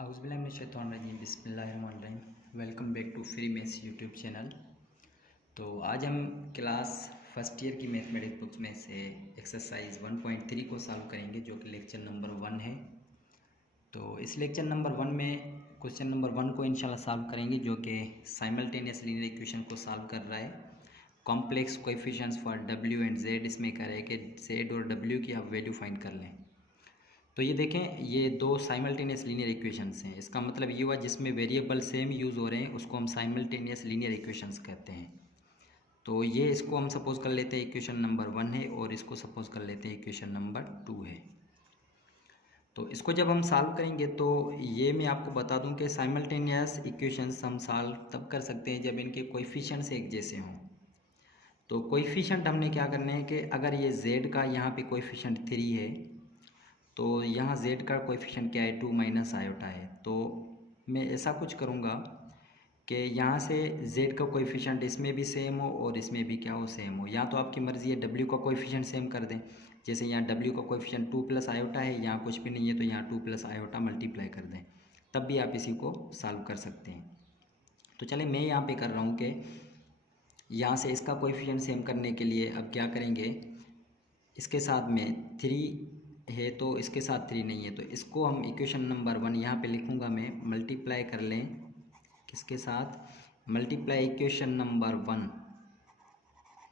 औज़ुबिल्लाहिमिनश्शैतानिर्रजीम बिस्मिल्लाहिर्रहमानिर्रहीम। Welcome back to free maths YouTube channel. तो आज हम क्लास फर्स्ट ईयर की मैथमेटिक्स बुक्स में से एक्सरसाइज 1.3 को सॉल्व करेंगे, जो कि लेक्चर नंबर 1 है। तो इस लेक्चर नंबर 1 में क्वेश्चन नंबर 1 को इंशाल्लाह सॉल्व करेंगे, जो कि साइमल्टेनियस लीनियर इक्वेशन को सॉल्व कर रहा है। Complex coefficients for W and Z, इसमें कह रहा है कि जेड और डब्ल्यू की आप वैल्यू फाइंड कर लें। तो ये देखें, ये दो साइमल्टेनियस लीनियर इक्वेशंस हैं। इसका मतलब ये हुआ जिसमें वेरिएबल सेम यूज़ हो रहे हैं उसको हम साइमल्टेनियस लीनियर इक्वेशंस कहते हैं। तो ये इसको हम सपोज कर लेते हैं इक्वेशन नंबर 1 है, और इसको सपोज कर लेते हैं इक्वेशन नंबर 2 है। तो इसको जब हम सॉल्व करेंगे तो ये मैं आपको बता दूं कि साइमल्टेनियस इक्वेशंस हम सॉल्व तब कर सकते हैं जब इनके कोएफिशिएंट्स एक जैसे हों। तो कोएफिशिएंट हमने क्या करने हैं कि अगर ये z का यहाँ पे कोएफिशिएंट 3 है, तो यहाँ z का कोएफिशिएंट क्या है, 2 माइनस आयोटा है। तो मैं ऐसा कुछ करूँगा कि यहाँ से z का कोएफिशिएंट इसमें भी सेम हो और इसमें भी क्या हो, सेम हो। या तो आपकी मर्ज़ी है w का कोएफिशिएंट सेम कर दें, जैसे यहाँ w का कोएफिशिएंट 2 प्लस आयोटा है, यहाँ कुछ भी नहीं है तो यहाँ 2 प्लस आयोटा मल्टीप्लाई कर दें, तब भी आप इसी को सॉल्व कर सकते हैं। तो चलिए मैं यहाँ पे कर रहा हूँ कि यहाँ से इसका कोएफिशिएंट सेम करने के लिए अब क्या करेंगे, इसके साथ में 3 है तो इसके साथ 3 नहीं है, तो इसको हम इक्वेशन नंबर 1 यहाँ पे लिखूँगा मैं, मल्टीप्लाई कर लें किसके साथ, multiply equation number 1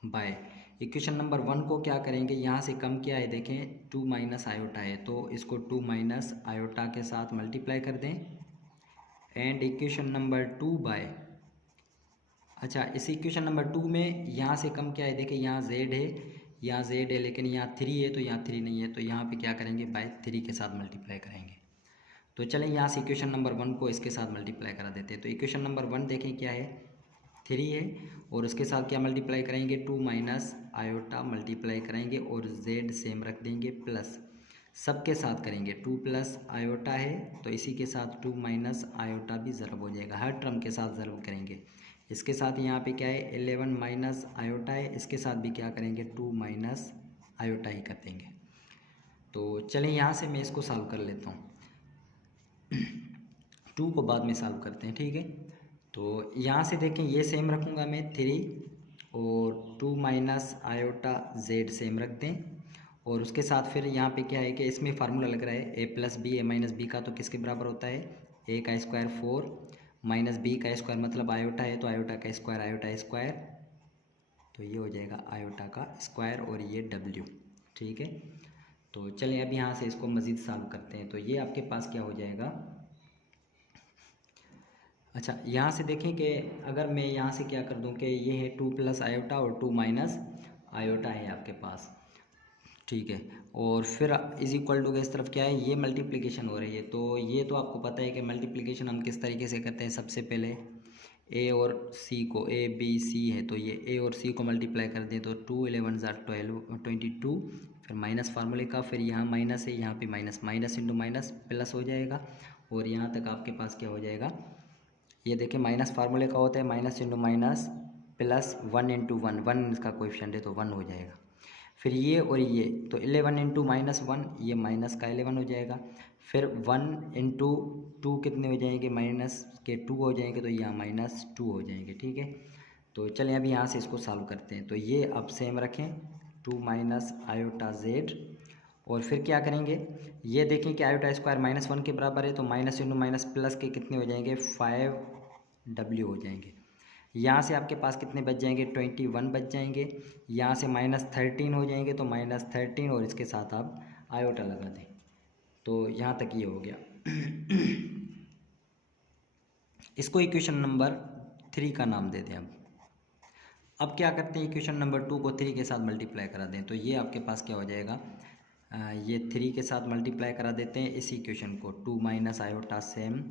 by equation number 1 को क्या करेंगे, यहाँ से कम क्या है देखें, 2 माइनस आयोटा है, तो इसको 2 माइनस आयोटा के साथ मल्टीप्लाई कर दें। एंड इक्वेशन नंबर 2 बाय, अच्छा इस इक्वेशन नंबर 2 में यहाँ से कम क्या है देखिए, यहाँ z है, यहाँ z है, लेकिन यहाँ 3 है तो यहाँ 3 नहीं है, तो यहाँ पे क्या करेंगे, बाय 3 के साथ मल्टीप्लाई करेंगे। तो चलें यहाँ से इक्वेशन नंबर 1 को इसके साथ मल्टीप्लाई करा देते हैं। तो इक्वेशन नंबर 1 देखें क्या है, 3 है, और उसके साथ क्या मल्टीप्लाई करेंगे, 2 माइनस आयोटा मल्टीप्लाई करेंगे और z सेम रख देंगे, प्लस सबके साथ करेंगे 2 प्लस आयोटा है तो इसी के साथ 2 माइनस आयोटा भी ज़रब हो जाएगा, हर टर्म के साथ ज़रब करेंगे। इसके साथ यहाँ पे क्या है, 11 माइनस आयोटा है, इसके साथ भी क्या करेंगे, 2 माइनस आयोटा ही कर देंगे। तो चलें यहाँ से मैं इसको सॉल्व कर लेता हूँ, 2 को बाद में सॉल्व करते हैं, ठीक है। तो यहाँ से देखें, ये सेम रखूँगा मैं 3 और 2 माइनस आयोटा z सेम रख दें, और उसके साथ फिर यहाँ पे क्या है कि इसमें फार्मूला लग रहा है a plus B A minus B का, तो किसके बराबर होता है, a का स्क्वायर 4 माइनस बी का स्क्वायर मतलब आयोटा है तो आयोटा का स्क्वायर आयोटा स्क्वायर, तो ये हो जाएगा आयोटा का स्क्वायर और ये w, ठीक है। तो चलिए अब यहाँ से इसको मज़ीद सॉल्व करते हैं। तो ये आपके पास क्या हो जाएगा, अच्छा यहाँ से देखें कि अगर मैं यहाँ से क्या कर दूँ कि ये है 2 प्लस आयोटा और 2 माइनस आयोटा है आपके पास, ठीक है। और फिर इज इक्वल टू के इस तरफ क्या है, ये मल्टीप्लिकेशन हो रही है। तो ये तो आपको पता है कि मल्टीप्लिकेशन हम किस तरीके से करते हैं, सबसे पहले a और c को, a b c है तो ये a और c को मल्टीप्लाई कर दें तो 2 11 12 22, फिर माइनस फार्मूले का, फिर यहाँ माइनस है, यहाँ पे minus, minus into minus plus हो जाएगा, और यहाँ तक आपके पास क्या हो जाएगा, ये देखिए माइनस फार्मूले का होता है minus into minus plus 1 into 1, 1 इसका कोएफिशिएंट है तो 1 हो जाएगा। फिर ये और ये, तो 11 इंटू माइनस 1, ये माइनस का 11 हो जाएगा। फिर 1 इंटू 2 कितने हो जाएंगे, माइनस के 2 हो जाएंगे, तो यहाँ माइनस 2 हो जाएंगे, ठीक है। तो चलें अभी यहाँ से इसको सॉल्व करते हैं। तो ये अब सेम रखें 2 माइनस आयोटा z, और फिर क्या करेंगे, ये देखें कि आयोटा स्क्वायर माइनस 1 के बराबर है, तो माइनस इंटू माइनस प्लस के कितने हो जाएंगे, 5w हो जाएंगे। यहाँ से आपके पास कितने बच जाएंगे, 21 बच जाएंगे। यहाँ से माइनस 13 हो जाएंगे, तो माइनस 13 और इसके साथ आप आयोटा लगा दें, तो यहाँ तक ये हो गया। इसको इक्वेशन नंबर 3 का नाम दे दें। अब क्या करते हैं, इक्वेशन नंबर 2 को 3 के साथ मल्टीप्लाई करा दें, तो ये आपके पास क्या हो जाएगा, ये 3 के साथ मल्टीप्लाई करा देते हैं इस इक्वेशन को, 2 माइनस आयोटा सेम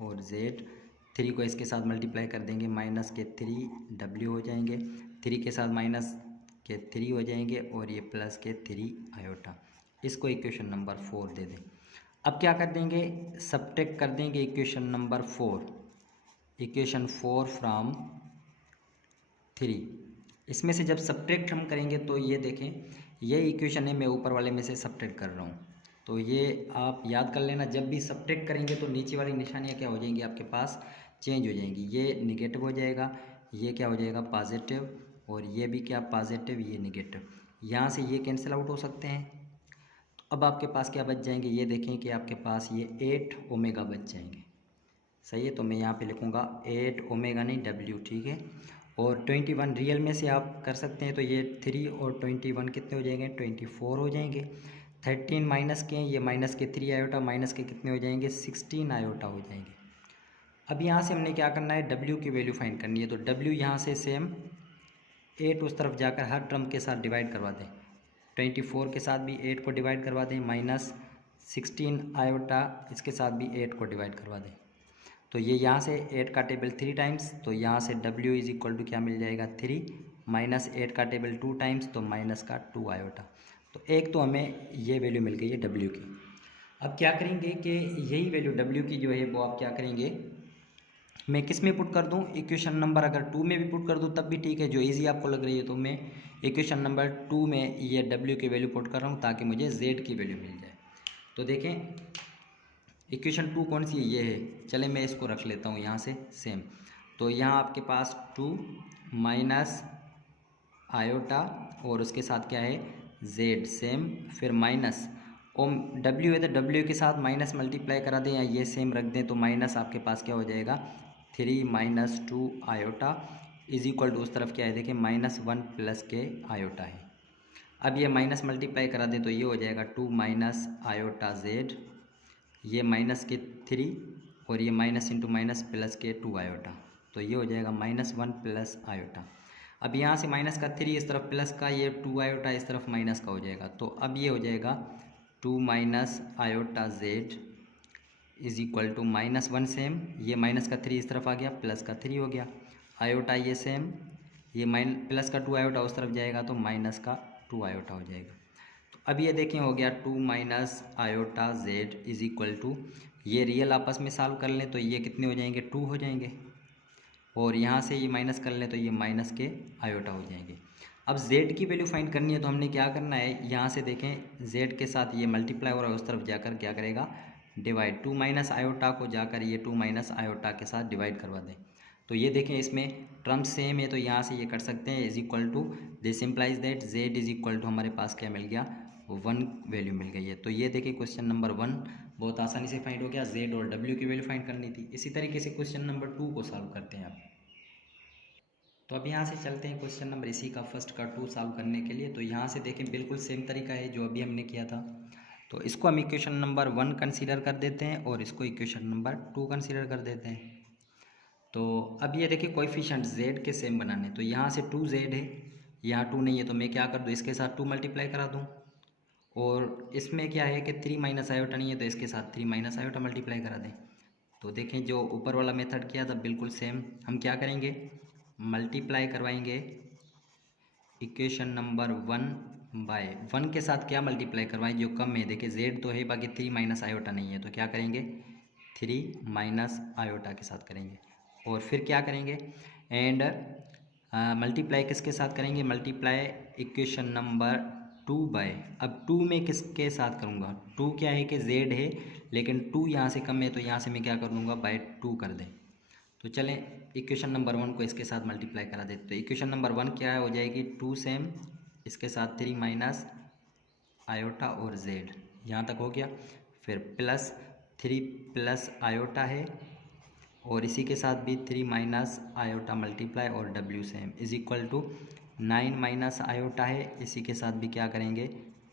और z, 3 को इसके साथ मल्टीप्लाई कर देंगे, माइनस के 3w हो जाएंगे, 3 के साथ माइनस के 3 हो जाएंगे, और ये प्लस के 3 आयोटा। इसको इक्वेशन नंबर 4 दे दें। अब क्या कर देंगे, सब्ट्रैक्ट कर देंगे इक्वेशन नंबर 4, इक्वेशन 4 फ्रॉम 3। इसमें से जब सब्ट्रैक्ट हम करेंगे तो ये देखें, ये इक्वेशन है, मैं ऊपर वाले में से सब्ट्रैक्ट कर रहा हूँ, तो ये आप याद कर लेना, जब भी सब्ट्रैक्ट करेंगे तो नीचे वाली निशानियाँ क्या हो जाएंगी आपके पास, चेंज हो जाएंगी। ये निगेटिव हो जाएगा, ये क्या हो जाएगा पॉजिटिव, और ये भी क्या पॉजिटिव, ये निगेटिव। यहाँ से ये कैंसिल आउट हो सकते हैं। अब आपके पास क्या बच जाएंगे, ये देखें कि आपके पास ये 8 ओमेगा बच जाएंगे। सही है, तो मैं यहाँ पे लिखूँगा 8 ओमेगा नहीं W, ठीक है। और 21 रियल में से आप कर सकते हैं, तो ये 3 और 21 कितने हो जाएंगे, 24 हो जाएंगे। 13 माइनस के, ये माइनस के 3 आयोटा, माइनस के कितने हो जाएंगे, 16 आयोटा हो जाएंगे। अब यहाँ से हमने क्या करना है, W की वैल्यू फाइंड करनी है। तो W यहाँ से सेम 8 उस तरफ जाकर हर टर्म के साथ डिवाइड करवा दें। 24 के साथ भी 8 को डिवाइड करवा दें, माइनस 16 आयोटा इसके साथ भी 8 को डिवाइड करवा दें। तो ये यहाँ से 8 का टेबल 3 टाइम्स, तो यहाँ से W इज इक्वल टू क्या मिल जाएगा 3, माइनस 8 का टेबल 2 टाइम्स, तो माइनस का 2 आयोटा। तो एक तो हमें ये वैल्यू मिल गई है W की। अब क्या करेंगे कि यही वैल्यू W की जो है वो आप क्या करेंगे, मैं किस में पुट कर दूं, इक्वेशन नंबर अगर 2 में भी पुट कर दूं तब भी ठीक है, जो इजी आपको लग रही है। तो मैं इक्वेशन नंबर 2 में ये W की वैल्यू पुट कर रहा हूँ ताकि मुझे Z की वैल्यू मिल जाए। तो देखें इक्वेशन 2 कौन सी है, ये है। चले मैं इसको रख लेता हूँ यहाँ से सेम। तो यहाँ आपके पास 2 माइनस आयोटा और उसके साथ क्या है Z सेम, फिर माइनस ओम W है तो W के साथ माइनस मल्टीप्लाई करा दें या ये सेम रख दें, तो माइनस आपके पास क्या हो जाएगा 3 minus 2 iota is equal to उस तरफ क्या है देखिए -1 प्लस के आयोटा है। अब ये माइनस मल्टीप्लाई करा दें तो ये हो जाएगा 2 माइनस आयोटा Z, ये माइनस के 3 और ये माइनस इंटू माइनस प्लस के 2 आयोटा, तो ये हो जाएगा -1 प्लस आयोटा। अब यहाँ से माइनस का 3 इस तरफ प्लस का, ये 2 आयोटा इस तरफ माइनस का हो जाएगा। तो अब ये हो जाएगा 2 minus iota Z is equal to -1 same, ये माइनस का 3 इस तरफ आ गया, प्लस का 3 हो गया, आयोटा ये सेम, ये प्लस का 2 आयोटा उस तरफ जाएगा तो माइनस का 2 आयोटा हो जाएगा। तो अब ये देखें हो गया 2 minus iota Z is equal to, ये रियल आपस में सॉल्व कर लें तो ये कितने हो जाएंगे 2 हो जाएंगे, और यहाँ से ये माइनस कर लें तो ये माइनस के आयोटा हो जाएंगे। अब Z की वैल्यू फाइंड करनी है तो हमने क्या करना है, यहाँ से देखें Z के साथ ये मल्टीप्लाई हो रहा है, उस तरफ जाकर क्या करेगा डिवाइड, 2 माइनस आयोटा को जाकर ये 2 माइनस आयोटा के साथ डिवाइड करवा दें। तो ये देखें इसमें टर्म सेम है तो यहाँ से ये कर सकते हैं is equal to, this implies that Z is equal to हमारे पास क्या मिल गया 1 वैल्यू मिल गई है। तो ये देखिए क्वेश्चन नंबर 1 बहुत आसानी से फाइंड हो गया, Z और W की वैल्यू फाइंड करनी थी। इसी तरीके से क्वेश्चन नंबर 2 को सॉल्व करते हैं आप। तो अब यहाँ से चलते हैं क्वेश्चन नंबर इसी का फर्स्ट का 2 सॉल्व करने के लिए। तो यहाँ से देखें बिल्कुल सेम तरीका है जो अभी हमने किया था। तो इसको हम इक्वेशन नंबर 1 कंसीडर कर देते हैं और इसको इक्वेशन नंबर 2 कंसीडर कर देते हैं। तो अब ये देखिए कोएफिशिएंट Z के सेम बनाने, तो यहाँ से 2Z है, यहाँ 2 नहीं है, तो मैं क्या कर दूँ इसके साथ 2 मल्टीप्लाई करा दूँ, और इसमें क्या है कि 3 माइनस आयोटा नहीं है तो इसके साथ 3 माइनस आयोटा मल्टीप्लाई करा दें। तो देखें जो ऊपर वाला मेथड किया था बिल्कुल सेम, हम क्या करेंगे मल्टीप्लाई करवाएंगे इक्वेशन नंबर 1 बाय 1 के साथ क्या मल्टीप्लाई करवाएं जो कम है, देखिए Z तो है बाकी 3 माइनस आयोटा नहीं है, तो क्या करेंगे 3 माइनस आयोटा के साथ करेंगे, और फिर क्या करेंगे एंड मल्टीप्लाई किसके साथ करेंगे, मल्टीप्लाई इक्वेशन नंबर 2 बाय, अब 2 में किसके साथ करूँगा, 2 क्या है कि Z है लेकिन 2 यहाँ से कम है तो यहाँ से मैं क्या कर दूँगा बाय 2 कर दें। तो चलें इक्वेशन नंबर 1 को इसके साथ मल्टीप्लाई करा देते, तो इक्वेशन नंबर 1 क्या हो जाएगी 2 सेम, इसके साथ 3 माइनस आयोटा और Z, यहाँ तक हो गया, फिर प्लस 3 प्लस आयोटा है और इसी के साथ भी 3 माइनस आयोटा मल्टीप्लाई और W same is equal to 9 minus iota है, इसी के साथ भी क्या करेंगे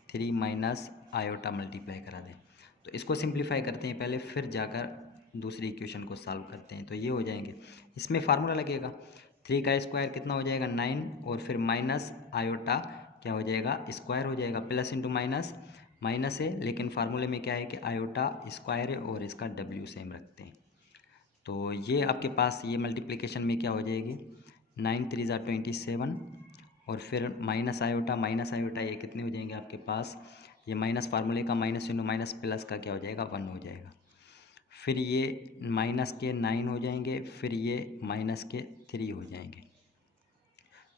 3 माइनस आयोटा मल्टीप्लाई करा दें। तो इसको सिंप्लीफाई करते हैं पहले, फिर जाकर दूसरी इक्वेशन को सॉल्व करते हैं। तो ये हो जाएंगे, इसमें फार्मूला लगेगा 3 का स्क्वायर कितना हो जाएगा 9, और फिर माइनस आयोटा क्या हो जाएगा स्क्वायर हो जाएगा, प्लस इंटू माइनस माइनस है लेकिन फार्मूले में क्या है कि आयोटा स्क्वायर है और इसका W सेम रखते हैं। तो ये आपके पास ये मल्टीप्लिकेशन में क्या हो जाएगी 9 3 ज़ा 27, और फिर माइनस आयोटा ये कितने हो जाएंगे आपके पास, ये माइनस फार्मूले का माइनस इंटू माइनस प्लस का क्या हो जाएगा 1 हो जाएगा, फिर ये माइनस के 9 हो जाएंगे, फिर ये माइनस के 3 हो जाएंगे।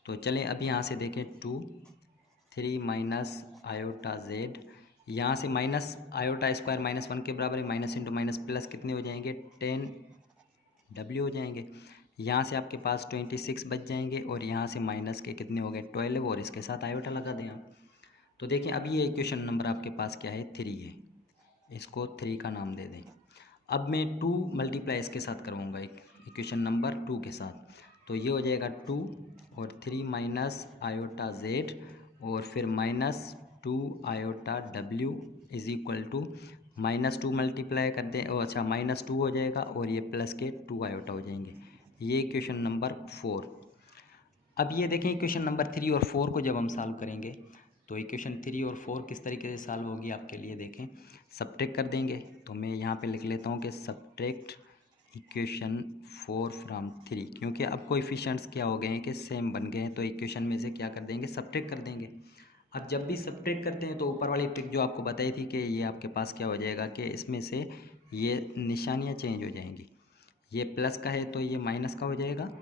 तो चलें अब यहाँ से देखें 2 3 माइनस आयोटा Z यहाँ से माइनस आयोटा स्क्वायर -1 के बराबर है, माइनस इंटू माइनस प्लस कितने हो जाएंगे 10 डब्ल्यू हो जाएंगे। यहाँ से आपके पास 26 बच जाएंगे और यहाँ से माइनस के कितने हो गए 12 और इसके साथ आयोटा लगा दें आप। तो देखिए अब ये इक्वेशन नंबर आपके पास क्या है 3 है, इसको 3 का नाम दे दें। अब मैं 2 मल्टीप्लाई इसके साथ करवाऊँगा इक्वेशन नंबर 2 के साथ, तो ये हो जाएगा 2 और 3 माइनस आयोटा जेड और फिर -2 iota W is equal to -2 multiply कर दें और अच्छा -2 हो जाएगा और ये प्लस के 2 आयोटा हो जाएंगे। ये इक्वेशन नंबर 4। अब ये देखें इक्वेशन नंबर 3 और 4 को जब हम सॉल्व करेंगे तो इक्वेशन 3 और 4 किस तरीके से सॉल्व होगी आपके लिए देखें। सब्ट्रैक्ट कर देंगे, तो मैं यहाँ पे लिख लेता हूँ कि सब्ट्रैक्ट इक्वेशन 4 फ्रॉम 3, क्योंकि अब कोएफिशिएंट्स क्या हो गए हैं कि सेम बन गए हैं, तो इक्वेशन में से क्या कर देंगे सब्ट्रैक्ट कर देंगे। अब जब भी सब्ट्रैक्ट करते हैं तो ऊपर वाली ट्रिक जो आपको बताई थी कि ये आपके पास क्या हो जाएगा कि इसमें से ये निशानियाँ चेंज हो जाएंगी, ये प्लस का है तो ये माइनस का हो जाएगा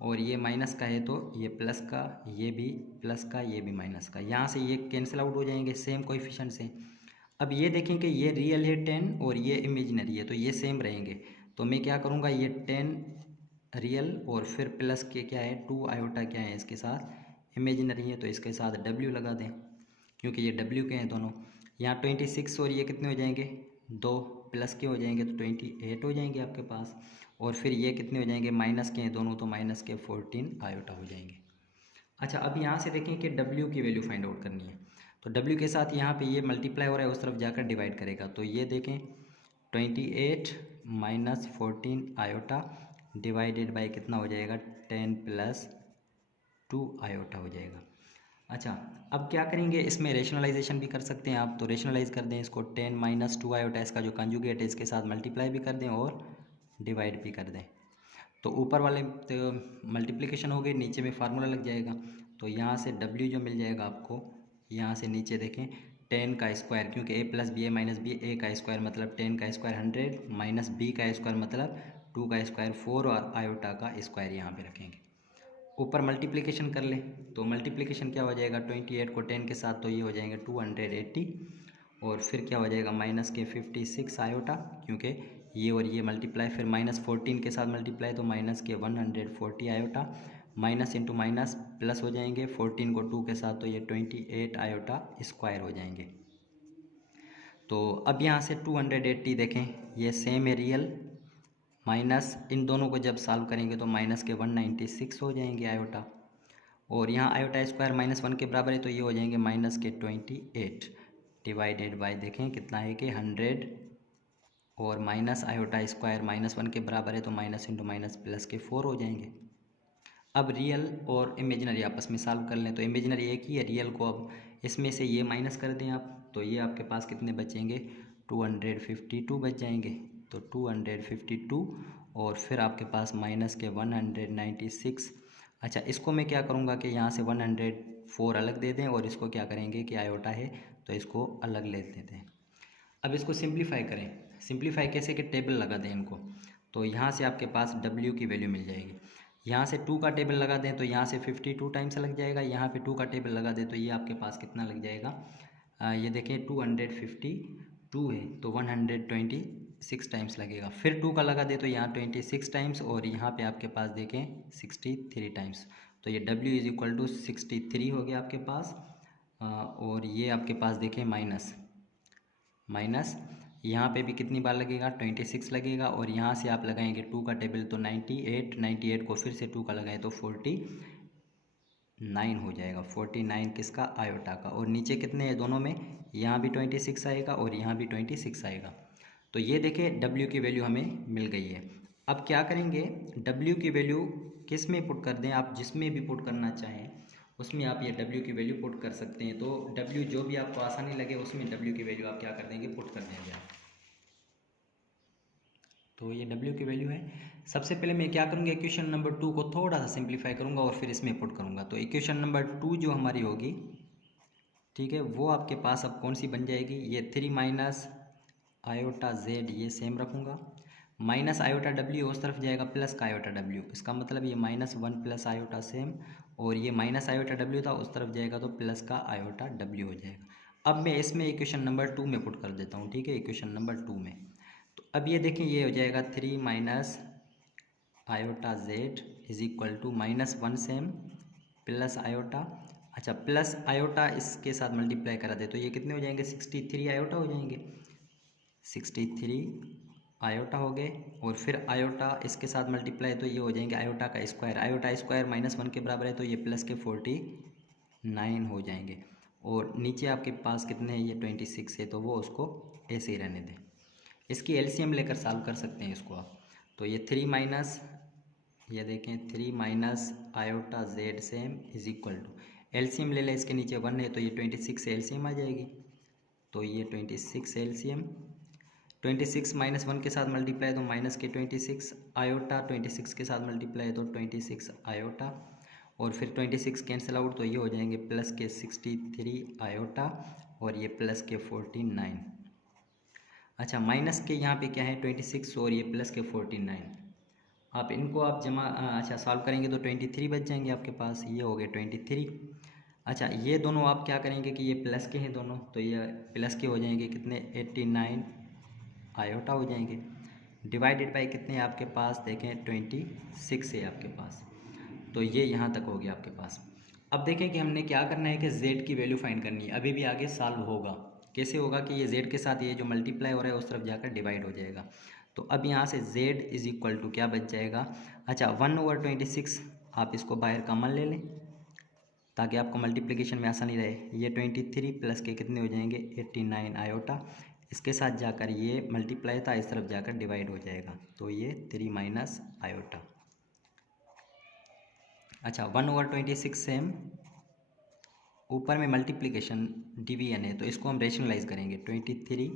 और ये माइनस का है तो ये प्लस का, ये भी प्लस का, ये भी माइनस का, यहाँ से ये कैंसिल आउट हो जाएंगे सेम कोएफिशिएंट से। अब ये देखें कि ये रियल है 10 और ये इमेजिनरी है तो ये सेम रहेंगे, तो मैं क्या करूँगा ये 10 रियल और फिर प्लस के क्या है 2 आयोटा क्या है इसके साथ इमेजिनरी है तो इसके साथ डब्ल्यू लगा दें क्योंकि ये डब्ल्यू के हैं दोनों। यहाँ 26 और ये कितने हो जाएंगे 2 प्लस के हो जाएंगे तो 28 हो जाएंगे आपके पास और फिर ये कितने हो जाएंगे माइनस के हैं दोनों तो माइनस के 14 आयोटा हो जाएंगे। अच्छा अब यहाँ से देखें कि W की वैल्यू फाइंड आउट करनी है, तो W के साथ यहाँ पे ये मल्टीप्लाई हो रहा है उस तरफ जाकर डिवाइड करेगा, तो ये देखें 28 माइनस 14 आयोटा डिवाइडेड बाय कितना हो जाएगा 10 प्लस 2 आयोटा हो जाएगा। अच्छा अब क्या करेंगे इसमें रेशनलाइजेशन भी कर सकते हैं आप, तो रेशनलाइज कर दें इसको 10 माइनस 2 आयोटा इसका जो कंजुगेट है इसके साथ मल्टीप्लाई भी कर दें और डिवाइड भी कर दें, तो ऊपर वाले तो मल्टीप्लिकेशन हो गई नीचे में फार्मूला लग जाएगा, तो यहाँ से W जो मिल जाएगा आपको यहाँ से नीचे देखें 10 का स्क्वायर क्योंकि a plus B A minus B A का स्क्वायर मतलब 10 का स्क्वायर 100 माइनस b का स्क्वायर मतलब 2 का स्क्वायर 4 और आयोटा का स्क्वायर यहाँ पे रखेंगे। ऊपर मल्टीप्लिकेशन कर ले तो मल्टीप्लिकेशन क्या हो जाएगा 28 को 10 के साथ तो ये हो जाएंगे 280 और फिर क्या हो जाएगा माइनस के 56 आयोटा क्योंकि ये और ये मल्टीप्लाई फिर -14 के साथ मल्टीप्लाई तो माइनस के 140 iota minus into minus plus हो जाएंगे 14 को 2 के साथ तो ये 28 आयोटा स्क्वायर हो जाएंगे। तो अब यहाँ से 280 देखें ये सेम है रियल माइनस इन दोनों को जब सॉल्व करेंगे तो माइनस के 196 हो जाएंगे आयोटा और यहाँ आयोटा स्क्वायर -1 के बराबर है तो ये हो जाएंगे माइनस के 28 डिवाइडेड बाय देखें कितना है कि 100 और माइनस आयोटा स्क्वायर -1 के बराबर है तो माइनस इंटू माइनस प्लस के 4 हो जाएंगे। अब रियल और इमेजिनरी आपस में सॉल्व कर लें तो इमेजिनरी एक ही है, रियल को अब इसमें से ये माइनस कर दें आप तो ये आपके पास कितने बचेंगे 252 बच जाएंगे, तो 252 और फिर आपके पास माइनस के 196। अच्छा इसको मैं क्या करूँगा कि यहाँ से 104 अलग दे दें और इसको क्या करेंगे कि आयोटा है तो इसको अलग ले लेते हैं। अब इसको सिंप्लीफाई करें, सिंप्लीफाई कैसे कि टेबल लगा दें इनको, तो यहाँ से आपके पास W की वैल्यू मिल जाएगी, यहाँ से 2 का टेबल लगा दें तो यहाँ से 52 टाइम्स लग जाएगा, यहाँ पे 2 का टेबल लगा दें तो ये आपके पास कितना लग जाएगा ये देखें 252 है तो 126 टाइम्स लगेगा, फिर 2 का लगा दें तो यहाँ 26 टाइम्स और यहाँ पे आपके पास देखें 63 टाइम्स, तो ये W इज इक्वल टू 63 हो गया आपके पास और ये आपके पास देखें माइनस यहाँ पे भी कितनी बार लगेगा 26 लगेगा और यहाँ से आप लगाएंगे 2 का टेबल तो 98 को फिर से 2 का लगाएं तो 49 हो जाएगा, 49 किसका आयोटा का और नीचे कितने हैं दोनों में यहाँ भी 26 आएगा और यहाँ भी 26 आएगा। तो ये देखें W की वैल्यू हमें मिल गई है। अब क्या करेंगे W की वैल्यू किस में पुट कर दें, आप जिसमें भी पुट करना चाहें उसमें आप ये W की वैल्यू पुट कर सकते हैं, तो W जो भी आपको आसानी लगे उसमें W की वैल्यू आप क्या कर देंगे पुट कर देंगे आप। तो ये W की वैल्यू है। सबसे पहले मैं क्या करूँगा इक्वेशन नंबर 2 को थोड़ा सा सिंप्लीफाई करूँगा और फिर इसमें पुट करूँगा, तो इक्वेशन नंबर 2 जो हमारी होगी ठीक है वो आपके पास अब कौन सी बन जाएगी, ये 3 माइनस आयोटा जेड ये सेम रखूँगा माइनस आयोटा डब्ल्यू उस तरफ जाएगा प्लस का आयोटा डब्ल्यू, इसका मतलब ये -1 प्लस आयोटा सेम और ये माइनस आयोटा डब्ल्यू था उस तरफ जाएगा तो प्लस का आयोटा डब्ल्यू हो जाएगा। अब मैं इसमें इक्वेशन नंबर 2 में पुट कर देता हूँ, ठीक है, इक्वेशन नंबर 2 में। तो अब ये देखें, ये हो जाएगा 3 minus iota Z is equal to -1 same plus iota. अच्छा, प्लस आयोटा इसके साथ मल्टीप्लाई करा दे तो ये कितने हो जाएंगे, 63 आयोटा हो जाएंगे, 63 आयोटा हो गए। और फिर आयोटा इसके साथ मल्टीप्लाई तो ये हो जाएंगे आयोटा का स्क्वायर, आयोटा स्क्वायर -1 के बराबर है तो ये प्लस के 49 हो जाएंगे। और नीचे आपके पास कितने हैं, ये 26 है, तो वो उसको ऐसे ही रहने दें। इसकी एलसीएम लेकर सॉल्व कर सकते हैं इसको आप। तो ये 3 माइनस, ये देखें 3 minus iota Z same is equal to, LCM ले लें, इसके नीचे 1 है तो ये 26 एलसीएम आ जाएगी। तो ये 26 एलसीएम, 26 -1 के साथ मल्टीप्लाई तो माइनस के 26 आयोटा, 26 के साथ मल्टीप्लाई तो 26 आयोटा, और फिर 26 कैंसिल आउट तो ये हो जाएंगे प्लस के 63 आयोटा और ये प्लस के 49। अच्छा, माइनस के यहाँ पे क्या है 26 और ये प्लस के 49, आप इनको आप जमा अच्छा सॉल्व करेंगे तो 23 बच जाएंगे आपके पास, ये हो गए 23। अच्छा, ये दोनों आप क्या करेंगे कि ये प्लस के हैं दोनों, तो ये प्लस के हो जाएंगे कितने 89 आयोटा हो जाएंगे, डिवाइडेड बाई कितने आपके पास देखें 26 है आपके पास। तो ये यहाँ तक हो गया आपके पास। अब देखें कि हमने क्या करना है कि z की वैल्यू फाइंड करनी है, अभी भी आगे सॉल्व होगा। कैसे होगा कि ये z के साथ ये जो मल्टीप्लाई हो रहा है उस तरफ जाकर डिवाइड हो जाएगा। तो अब यहाँ से z इज इक्वल टू क्या बच जाएगा, अच्छा 1/26 आप इसको बाहर कॉमन ले लें ताकि आपको मल्टीप्लिकेशन में आसानी रहे। ये 23 प्लस के कितने हो जाएंगे 89 आयोटा, इसके साथ जाकर ये मल्टीप्लाई था इस तरफ जाकर डिवाइड हो जाएगा, तो ये 3 माइनस आयोटा। अच्छा, 1/26 सेम, ऊपर में मल्टीप्लिकेशन डिवीजन है तो इसको हम रेशनलाइज करेंगे, 23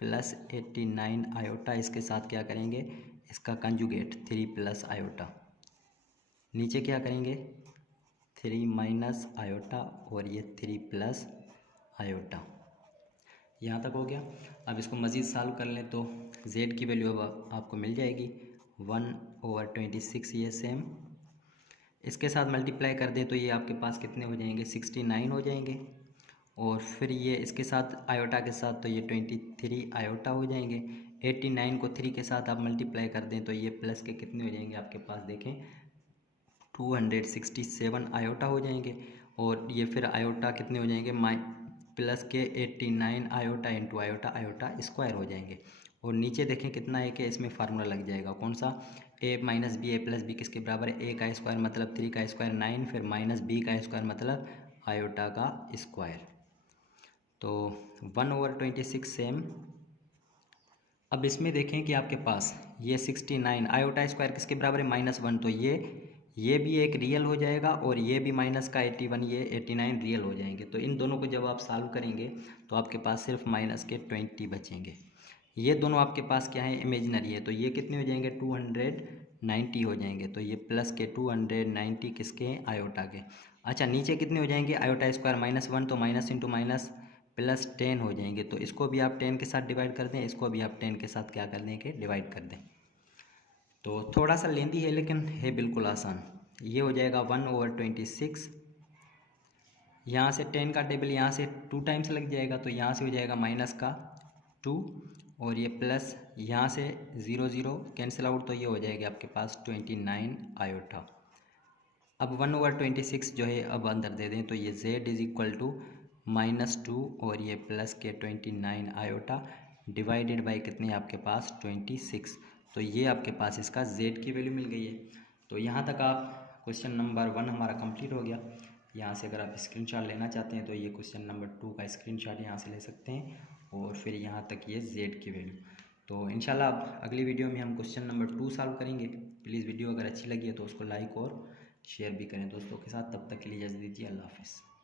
प्लस 89 आयोटा, इसके साथ क्या करेंगे इसका कंजुगेट 3 प्लस आयोटा, नीचे क्या करेंगे 3 माइनस आयोटा और ये 3 प्लस आयोटा। यहाँ तक हो गया। अब इसको मज़ीद सॉल्व कर लें तो z की वैल्यू अब आपको मिल जाएगी 1/26, ये सेम, इसके साथ मल्टीप्लाई कर दें तो ये आपके पास कितने हो जाएंगे 69 हो जाएंगे। और फिर ये इसके साथ आयोटा के साथ तो ये 23 आयोटा हो जाएंगे। 89 को 3 के साथ आप मल्टीप्लाई कर दें तो ये प्लस के कितने हो जाएंगे आपके पास देखें 267 आयोटा हो जाएंगे। और ये फिर आयोटा कितने हो जाएंगे प्लस के 89 iota into iota, iota square हो जाएंगे। और नीचे देखें कितना है कि इसमें फार्मूला लग जाएगा कौन सा, a minus B, A plus B किसके बराबर है, a का स्क्वायर मतलब 3 का स्क्वायर 9, फिर माइनस बी का स्क्वायर मतलब आयोटा का स्क्वायर। तो 1/26 सेम। अब इसमें देखें कि आपके पास ये 69 आयोटा स्क्वायर किसके बराबर है -1, तो ये भी एक रियल हो जाएगा और ये भी माइनस का 81, ये 89 रियल हो जाएंगे। तो इन दोनों को जब आप सॉल्व करेंगे तो आपके पास सिर्फ माइनस के 20 बचेंगे। ये दोनों आपके पास क्या है इमेजिनरी है, तो ये कितने हो जाएंगे 290 हो जाएंगे, तो ये प्लस के 290 किसके हैं आयोटा के। अच्छा, नीचे कितने हो जाएंगे आयोटा स्क्वायर -1, तो माइनस इंटू माइनस प्लस 10 हो जाएंगे, तो इसको भी आप 10 के साथ डिवाइड कर दें, इसको भी आप 10 के साथ क्या कर दें कि डिवाइड कर दें। तो थोड़ा सा लेंदी है लेकिन है बिल्कुल आसान। ये हो जाएगा 1/26, यहाँ से 10 का टेबल यहाँ से 2 टाइम्स लग जाएगा, तो यहाँ से हो जाएगा माइनस का 2 और ये प्लस यहाँ से 0 0 कैंसिल आउट, तो ये हो जाएगा आपके पास 29 आयोटा। अब 1/26 जो है अब अंदर दे दें तो ये z इज इक्वल टू -2 और ये प्लस के 29 आयोटा डिवाइडेड बाई कितने आपके पास 26, तो ये आपके पास इसका z की वैल्यू मिल गई है। तो यहाँ तक आप क्वेश्चन नंबर 1 हमारा कंप्लीट हो गया। यहाँ से अगर आप स्क्रीनशॉट लेना चाहते हैं तो ये क्वेश्चन नंबर 2 का स्क्रीनशॉट यहाँ से ले सकते हैं और फिर यहाँ तक ये z की वैल्यू। तो इंशाल्लाह अब अगली वीडियो में हम क्वेश्चन नंबर 2 सॉल्व करेंगे। प्लीज़ वीडियो अगर अच्छी लगी है तो उसको लाइक और शेयर भी करें दोस्तों के साथ। तब तक के लिए इजाज़त दीजिए, अल्लाह हाफ़िज़।